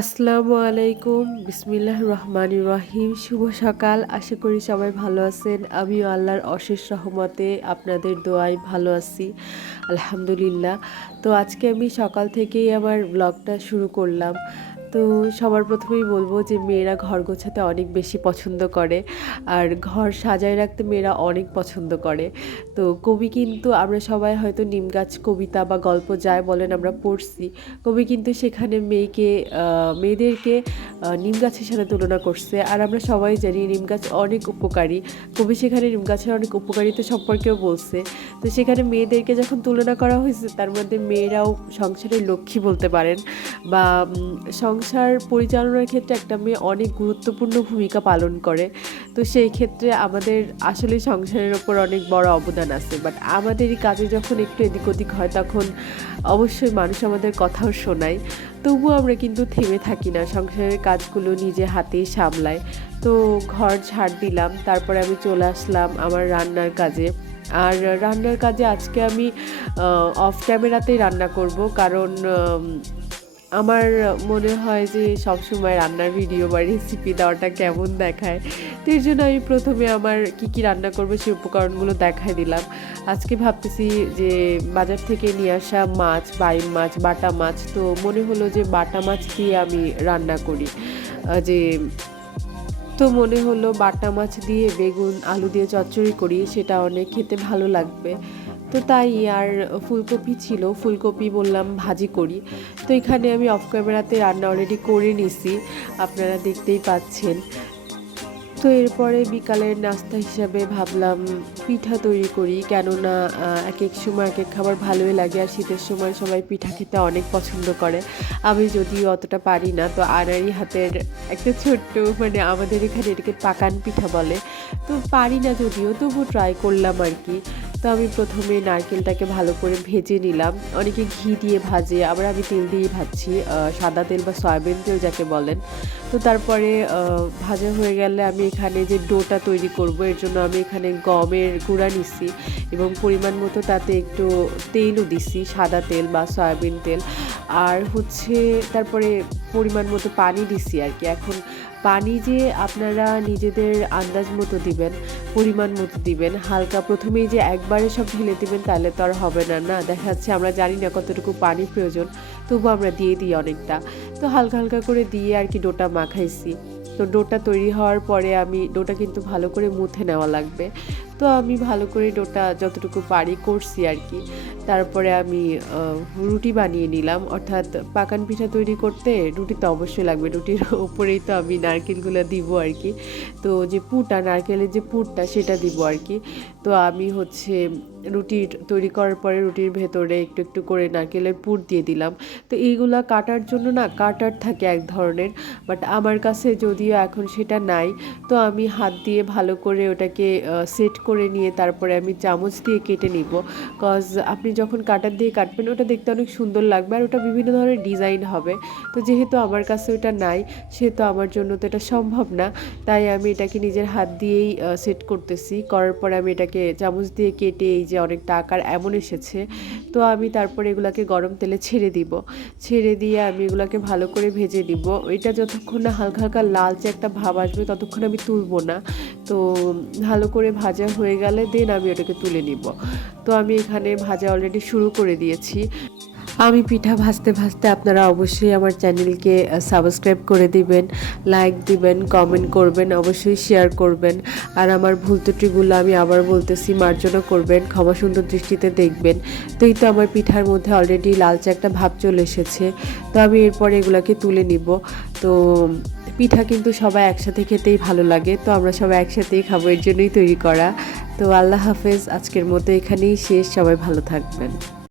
আসসালামু আলাইকুম, বিসমিল্লাহির রহমানির রহিম। শুভ সকাল। আশা করি সবাই ভালো আছেন। আমিও আল্লাহর অশেষ রহমতে আপনাদের দোয়ায় ভালো আছি, আলহামদুলিল্লাহ। তো আজকে আমি সকাল থেকেই আমার ব্লগটা শুরু করলাম। তো সবার প্রথমেই বলবো যে মেয়েরা ঘর গোছাতে অনেক বেশি পছন্দ করে, আর ঘর সাজায় রাখতে মেয়েরা অনেক পছন্দ করে। তো কবি কিন্তু আমরা সবাই হয়তো নিমগাছ কবিতা বা গল্প যাই বলেন আমরা পড়ছি। কবি কিন্তু সেখানে মেয়েদেরকে নিম গাছের সাথে তুলনা করছে, আর আমরা সবাই জানি নিম গাছ অনেক উপকারী। কবি সেখানে নিম গাছের অনেক উপকারিতা সম্পর্কেও বলছে। তো সেখানে মেয়েদেরকে যখন তুলনা করা হয়েছে, তার মধ্যে মেয়েরাও সংসারের লক্ষ্মী বলতে পারেন, বা সংসার পরিচালনার ক্ষেত্রে একটা মেয়ে অনেক গুরুত্বপূর্ণ ভূমিকা পালন করে। তো সেই ক্ষেত্রে আমাদের আসলে সংসারের ওপর অনেক বড় অবদান আছে, বাট আমাদেরই কাজে যখন একটু এদিক ওদিক হয়, তখন অবশ্যই মানুষ আমাদের কথাও শোনায়। তবুও আমরা কিন্তু থেমে থাকি না, সংসারের কাজগুলো নিজে হাতেই সামলাই। তো ঘর ঝাড় দিলাম, তারপরে আমি চলে আসলাম আমার রান্নার কাজে। আর রান্নার কাজে আজকে আমি অফ ক্যামেরাতেই রান্না করব, কারণ আমার মনে হয় যে সবসময় রান্নার ভিডিও বা রেসিপি দেওয়াটা কেমন দেখায়। তো এর জন্য আমি প্রথমে আমার কি রান্না করবো সেই উপকরণগুলো দেখাই দিলাম। আজকে ভাবতেছি যে বাজার থেকে নিয়ে আসা মাছ, বাইম মাছ, বাটা মাছ, তো মনে হলো যে বাটা মাছ দিয়ে আমি রান্না করি। যে তো মনে হলো বাটা মাছ দিয়ে বেগুন আলু দিয়ে চচ্চড়ি করি, সেটা অনেক খেতে ভালো লাগবে। তো তাই, আর ফুলকপি ছিল, ফুলকপি বললাম ভাজি করি। তো এখানে আমি অফ ক্যামেরাতে রান্না অলরেডি করে নিছি, আপনারা দেখতেই পাচ্ছেন। তো এরপরে বিকালের নাস্তা হিসাবে ভাবলাম পিঠা তৈরি করি, কেননা এক এক সময় এক এক খাবার ভালোই লাগে, আর শীতের সময় সবাই পিঠা খেতে অনেক পছন্দ করে। আমি যদিও অতটা পারি না, তো আনারি হাতের একটা ছোট্ট, মানে আমাদের এখানে এটাকে পাকান পিঠা বলে, তো পারি না যদিও, তবু ট্রাই করলাম আর কি। তো আমি প্রথমে নারকেলটাকে ভালো করে ভেজে নিলাম। অনেকে ঘি দিয়ে ভাজে, আবার আমি তেল দিয়েই ভাজছি, সাদা তেল বা সয়াবিন তেল যাকে বলেন। তো তারপরে ভাজা হয়ে গেলে আমি এখানে যে ডোটা তৈরি করব, এর জন্য আমি এখানে গমের গুঁড়া নিছি, এবং পরিমাণ মতো তাতে একটু তেলও দিছি, সাদা তেল বা সয়াবিন তেল। আর হচ্ছে তারপরে পরিমাণ মতো পানি দিছি আর কি। এখন পানি যে আপনারা নিজেদের আন্দাজ মতো দিবেন, পরিমাণ মতো দিবেন। হালকা প্রথমেই যে একবারে সব ঢেলে দিবেন তাহলে তো আর হবে না, না দেখা যাচ্ছে আমরা জানি না কতটুকু পানি প্রয়োজন, তবু আমরা দিয়ে দিই অনেকটা। তো হালকা হালকা করে দিয়ে আর কি ডোটা মাখাইছি। তো ডোটা তৈরি হওয়ার পরে আমি ডোটা কিন্তু ভালো করে মুথে নেওয়া লাগবে। তো আমি ভালো করে ডোটা যতটুকু পারি করছি আর কি। তারপরে আমি রুটি বানিয়ে নিলাম, অর্থাৎ পাকান পিঠা তৈরি করতে রুটি তো অবশ্যই লাগবে, রুটির ওপরেই তো আমি নারকেলগুলো দিব আর কি। তো যে পুরটা, নারকেলের যে পুরটা, সেটা দিব আর কি। তো আমি হচ্ছে রুটির তৈরি করার পরে রুটির ভেতরে একটু একটু করে নারকেলের পুর দিয়ে দিলাম। তো এইগুলা কাটার জন্য না কাটার থাকে এক ধরনের, বাট আমার কাছে যদিও এখন সেটা নাই। তো আমি হাত দিয়ে ভালো করে ওটাকে সেট করে নিয়ে তারপরে আমি চামচ দিয়ে কেটে নিব। কজ আপনি যখন কাটার দিয়ে কাটবেন ওটা দেখতে অনেক সুন্দর লাগবে, আর ওটা বিভিন্ন ধরনের ডিজাইন হবে। তো যেহেতু আমার কাছে ওটা নাই, সেহেতু আমার জন্য তো এটা সম্ভব না। তাই আমি এটাকে নিজের হাত দিয়েই সেট করতেছি। করার পরে আমি এটাকে চামচ দিয়ে কেটে এই যে অনেকটা আকার এমন এসেছে। তো আমি তারপরে এগুলাকে গরম তেলে ছেড়ে দিব। ছেড়ে দিয়ে আমি এগুলাকে ভালো করে ভেজে নিব। ওইটা যতক্ষণ না হালকা হালকা লালচে একটা ভাব আসবে ততক্ষণ আমি তুলবো না। তো ভালো করে ভাজা হয়ে গেলে দেন আমি ওটাকে তুলে নিব। তো আমি এখানে ভাজা অলরেডি শুরু করে দিয়েছি। আমি পিঠা ভাজতে ভাজতে আপনারা অবশ্যই আমার চ্যানেলকে সাবস্ক্রাইব করে দিবেন, লাইক দিবেন, কমেন্ট করবেন, অবশ্যই শেয়ার করবেন। আর আমার ভুল ত্রুটিগুলো আমি আবার বলতেছি, মার্জনা করবেন, ক্ষমা সুন্দর দৃষ্টিতে দেখবেন। তো এই তো আমার পিঠার মধ্যে অলরেডি লালচে একটা ভাব চলে এসেছে। তো আমি এরপরে এগুলাকে তুলে নিব। তো পিঠা কিন্তু সবাই একসাথে খেতেই ভালো লাগে, তো আমরা সবাই একসাথেই খাবো, এর জন্যই তৈরি করা। তো আল্লাহ হাফেজ, আজকের মতো এখানেই শেষ, সবাই ভালো থাকবেন।